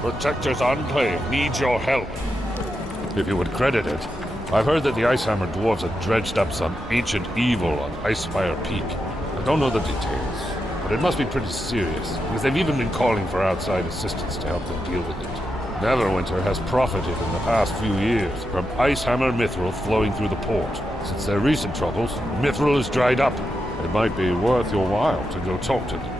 Protector's Enclave needs your help. If you would credit it, I've heard that the Icehammer dwarves have dredged up some ancient evil on Icefire Peak. I don't know the details, but it must be pretty serious, because they've even been calling for outside assistance to help them deal with it. Neverwinter has profited in the past few years from Icehammer mithril flowing through the port. Since their recent troubles, mithril is dried up. It might be worth your while to go talk to them.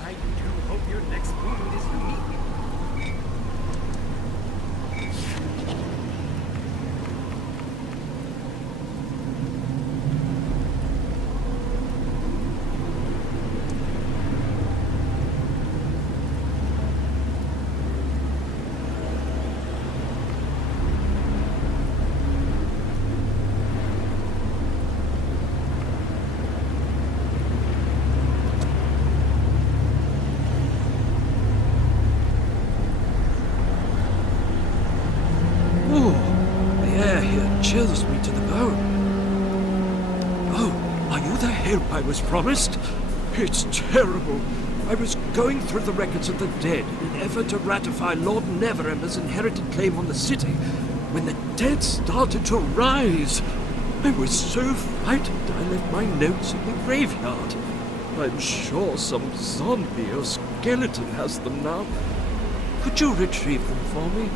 I do hope your next wound is unique. Chills me to the bone. Oh, are you the help I was promised? It's terrible. I was going through the records of the dead in an effort to ratify Lord Neverember's inherited claim on the city, when the dead started to rise. I was so frightened I left my notes in the graveyard. I'm sure some zombie or skeleton has them now. Could you retrieve them for me?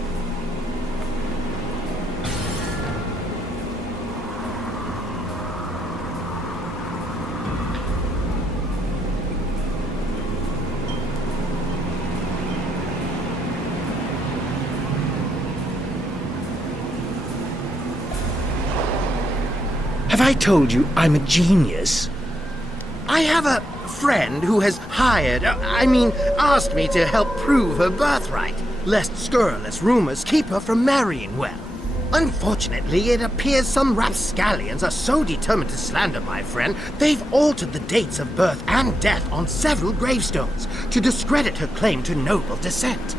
Have I told you I'm a genius? I have a friend who has asked me to help prove her birthright, lest scurrilous rumors keep her from marrying well. Unfortunately, it appears some rapscallions are so determined to slander my friend, they've altered the dates of birth and death on several gravestones to discredit her claim to noble descent.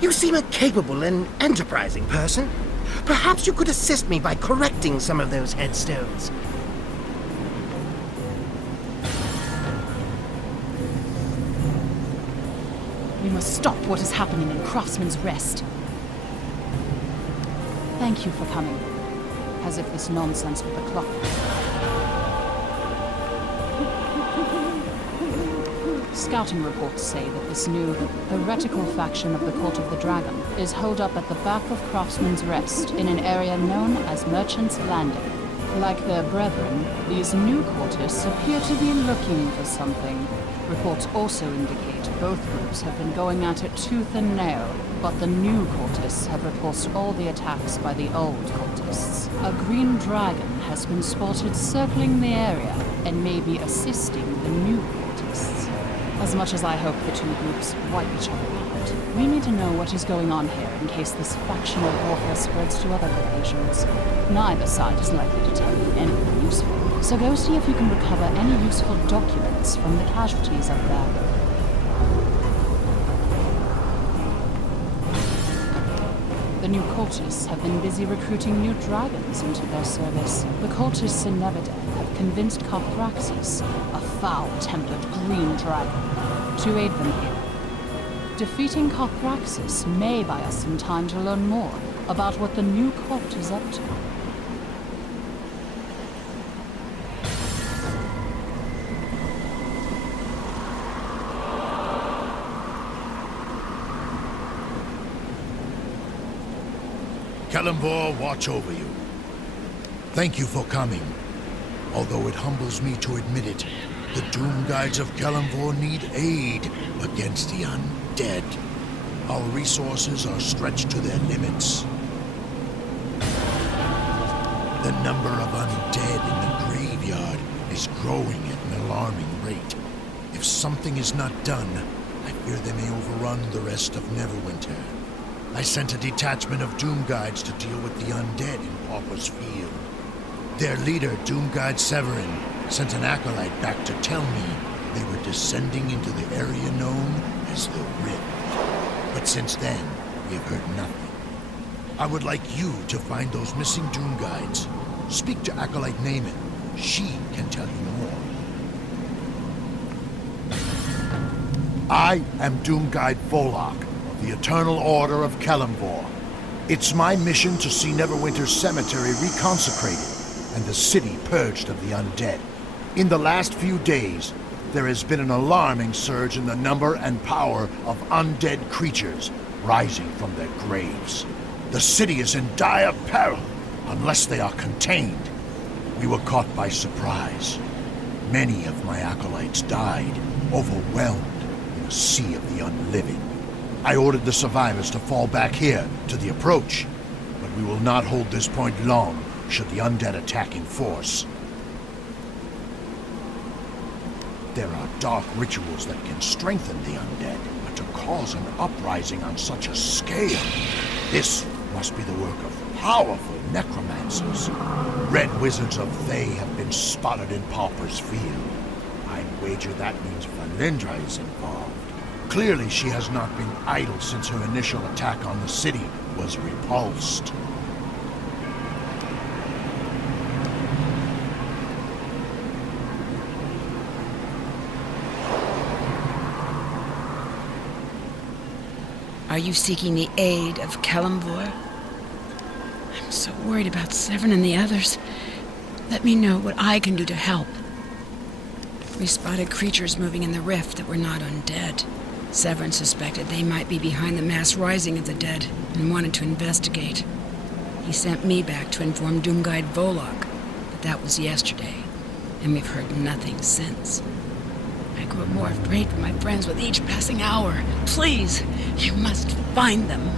You seem a capable and enterprising person. Perhaps you could assist me by correcting some of those headstones. We must stop what is happening in Craftsman's Rest. Thank you for coming. As if this nonsense with the clock. Scouting reports say that this new, heretical faction of the Court of the Dragon is holed up at the back of Craftsman's Rest in an area known as Merchant's Landing. Like their brethren, these new courtists appear to be looking for something. Reports also indicate both groups have been going at it tooth and nail, but the new courtists have repulsed all the attacks by the old courtists. A green dragon has been spotted circling the area and may be assisting the new courtists. As much as I hope the two groups wipe each other out, we need to know what is going on here in case this factional warfare spreads to other locations. Neither side is likely to tell you anything useful, so go see if you can recover any useful documents from the casualties up there. The new cultists have been busy recruiting new dragons into their service. The cultists in Neverwinter have convinced Carthraxis, a foul-tempered green dragon, to aid them here. Defeating Carthraxis may buy us some time to learn more about what the new cult is up to. Celeborn watch over you. Thank you for coming. Although it humbles me to admit it, the Doomguides of Kalimvor need aid against the undead. Our resources are stretched to their limits. The number of undead in the graveyard is growing at an alarming rate. If something is not done, I fear they may overrun the rest of Neverwinter. I sent a detachment of Doomguides to deal with the undead in Pauper's Field. Their leader, Doomguide Severin, sent an acolyte back to tell me they were descending into the area known as the Rift. But since then, we have heard nothing. I would like you to find those missing Doomguides. Speak to Acolyte Naaman. She can tell you more. I am Doomguide Volok of the Eternal Order of Kalimvor. It's my mission to see Neverwinter's cemetery reconsecrated and the city purged of the undead. In the last few days, there has been an alarming surge in the number and power of undead creatures rising from their graves. The city is in dire peril unless they are contained. We were caught by surprise. Many of my acolytes died, overwhelmed in a sea of the unliving. I ordered the survivors to fall back here to the approach, but we will not hold this point long should the undead attack in force. There are dark rituals that can strengthen the undead, but to cause an uprising on such a scale, this must be the work of powerful necromancers. Red wizards of Thay have been spotted in Pauper's Field. I'd wager that means Valindra is involved. Clearly she has not been idle since her initial attack on the city was repulsed. Are you seeking the aid of Kalimvor? I'm so worried about Severin and the others. Let me know what I can do to help. We spotted creatures moving in the rift that were not undead. Severin suspected they might be behind the mass rising of the dead and wanted to investigate. He sent me back to inform Doomguide Volok, but that was yesterday, and we've heard nothing since. I grow more afraid for my friends with each passing hour. Please, you must find them.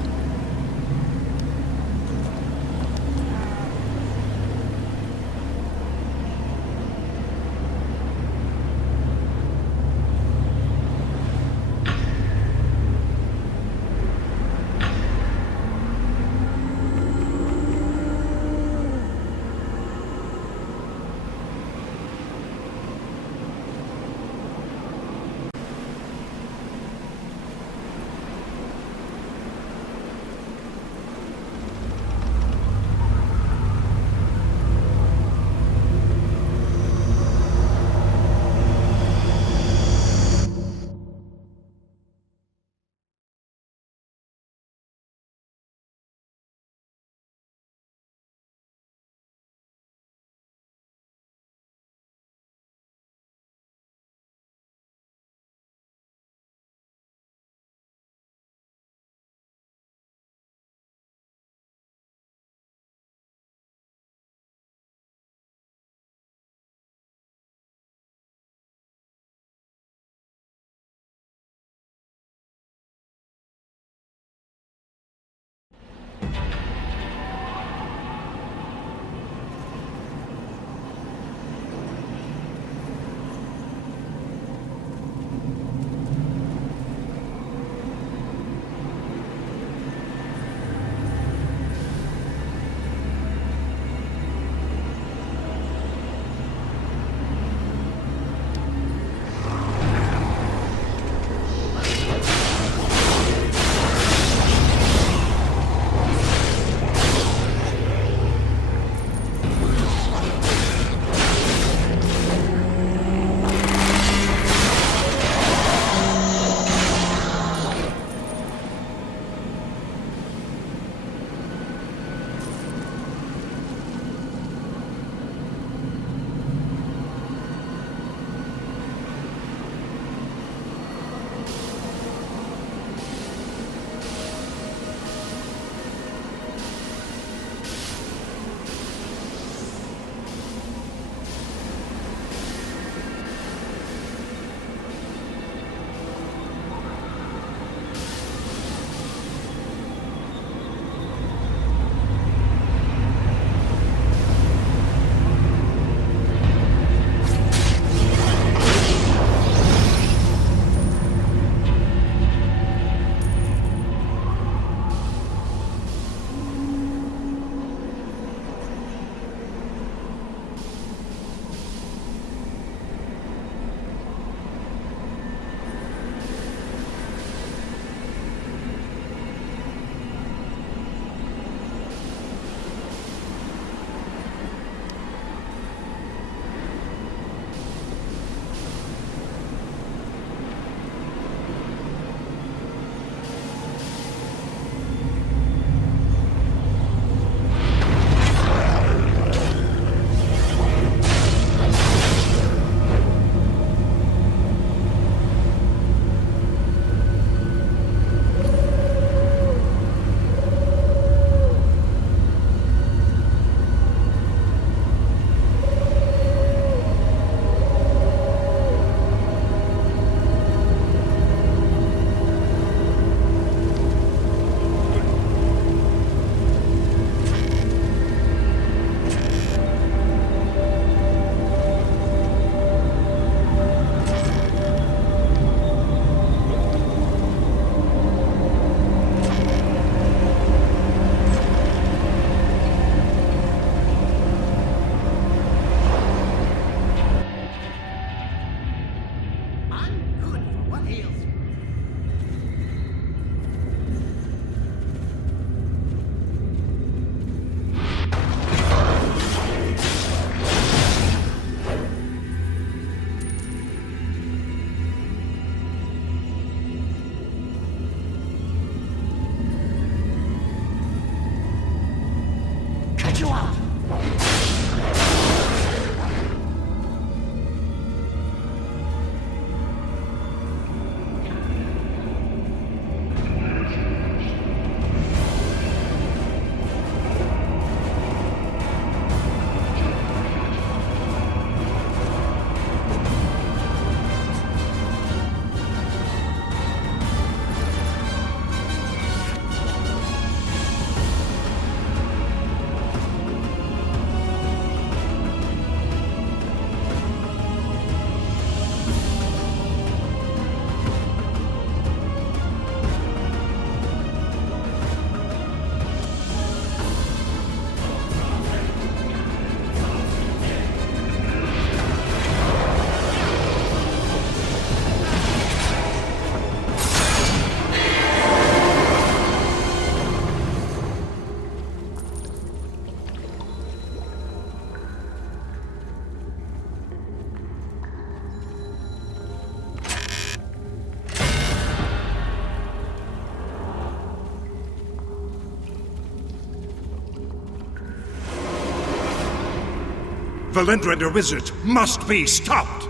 Valendrender wizards must be stopped!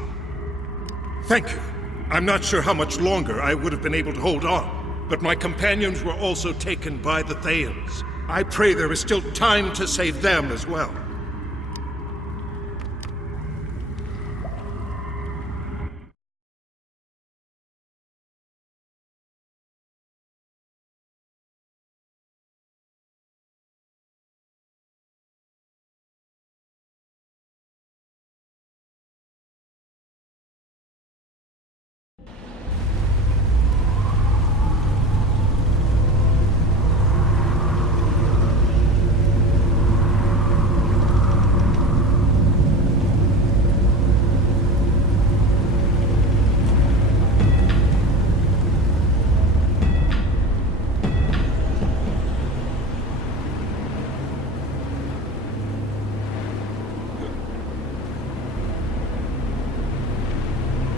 Thank you. I'm not sure how much longer I would have been able to hold on, but my companions were also taken by the Thayans. I pray there is still time to save them as well.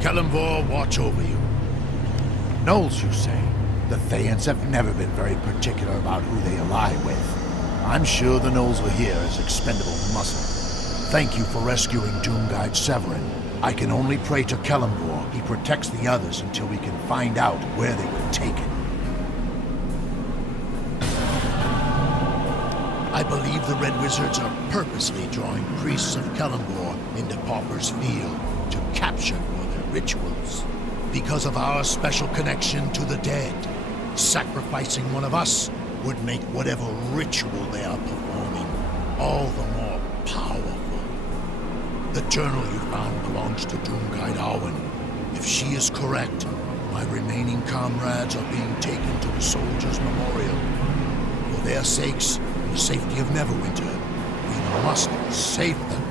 Kelemvor watch over you. Gnolls, you say? The Thayans have never been very particular about who they ally with. I'm sure the Gnolls were here as expendable muscle. Thank you for rescuing Doomguide Severin. I can only pray to Kelemvor he protects the others until we can find out where they were taken. I believe the Red Wizards are purposely drawing priests of Kelemvor into Pauper's Field to capture for their rituals. Because of our special connection to the dead, sacrificing one of us would make whatever ritual they are performing all the more powerful. The journal you found belongs to Doomguide Arwen. If she is correct, my remaining comrades are being taken to the Soldiers' Memorial. For their sakes and the safety of Neverwinter, we must save them.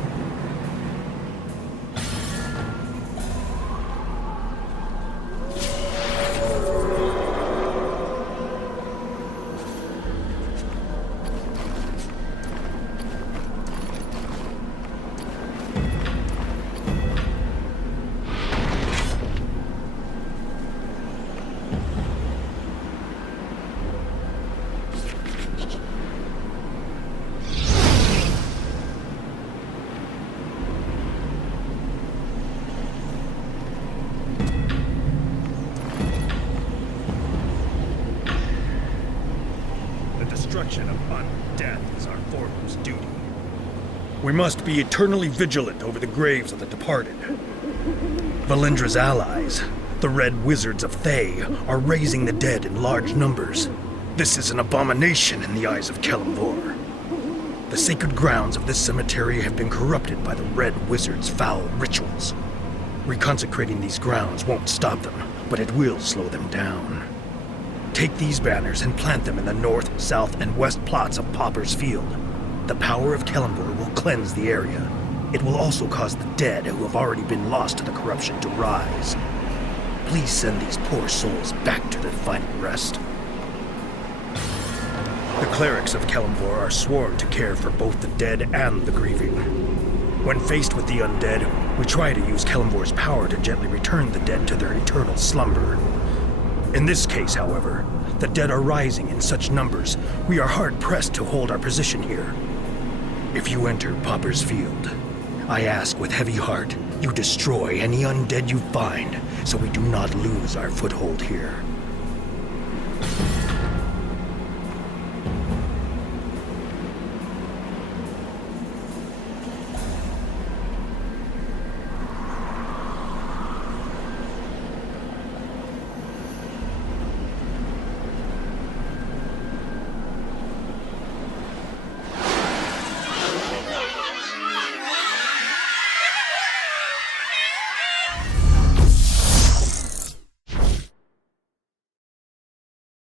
Destruction of undeath is our foremost duty. We must be eternally vigilant over the graves of the departed. Valendra's allies, the Red Wizards of Thay, are raising the dead in large numbers. This is an abomination in the eyes of Kelemvor. The sacred grounds of this cemetery have been corrupted by the Red Wizards' foul rituals. Reconsecrating these grounds won't stop them, but it will slow them down. Take these banners and plant them in the north, south, and west plots of Pauper's Field. The power of Kelemvor will cleanse the area. It will also cause the dead who have already been lost to the corruption to rise. Please send these poor souls back to their final rest. The clerics of Kelemvor are sworn to care for both the dead and the grieving. When faced with the undead, we try to use Kelemvor's power to gently return the dead to their eternal slumber. In this case, however, the dead are rising in such numbers, we are hard-pressed to hold our position here. If you enter Pauper's Field, I ask with heavy heart, you destroy any undead you find, so we do not lose our foothold here.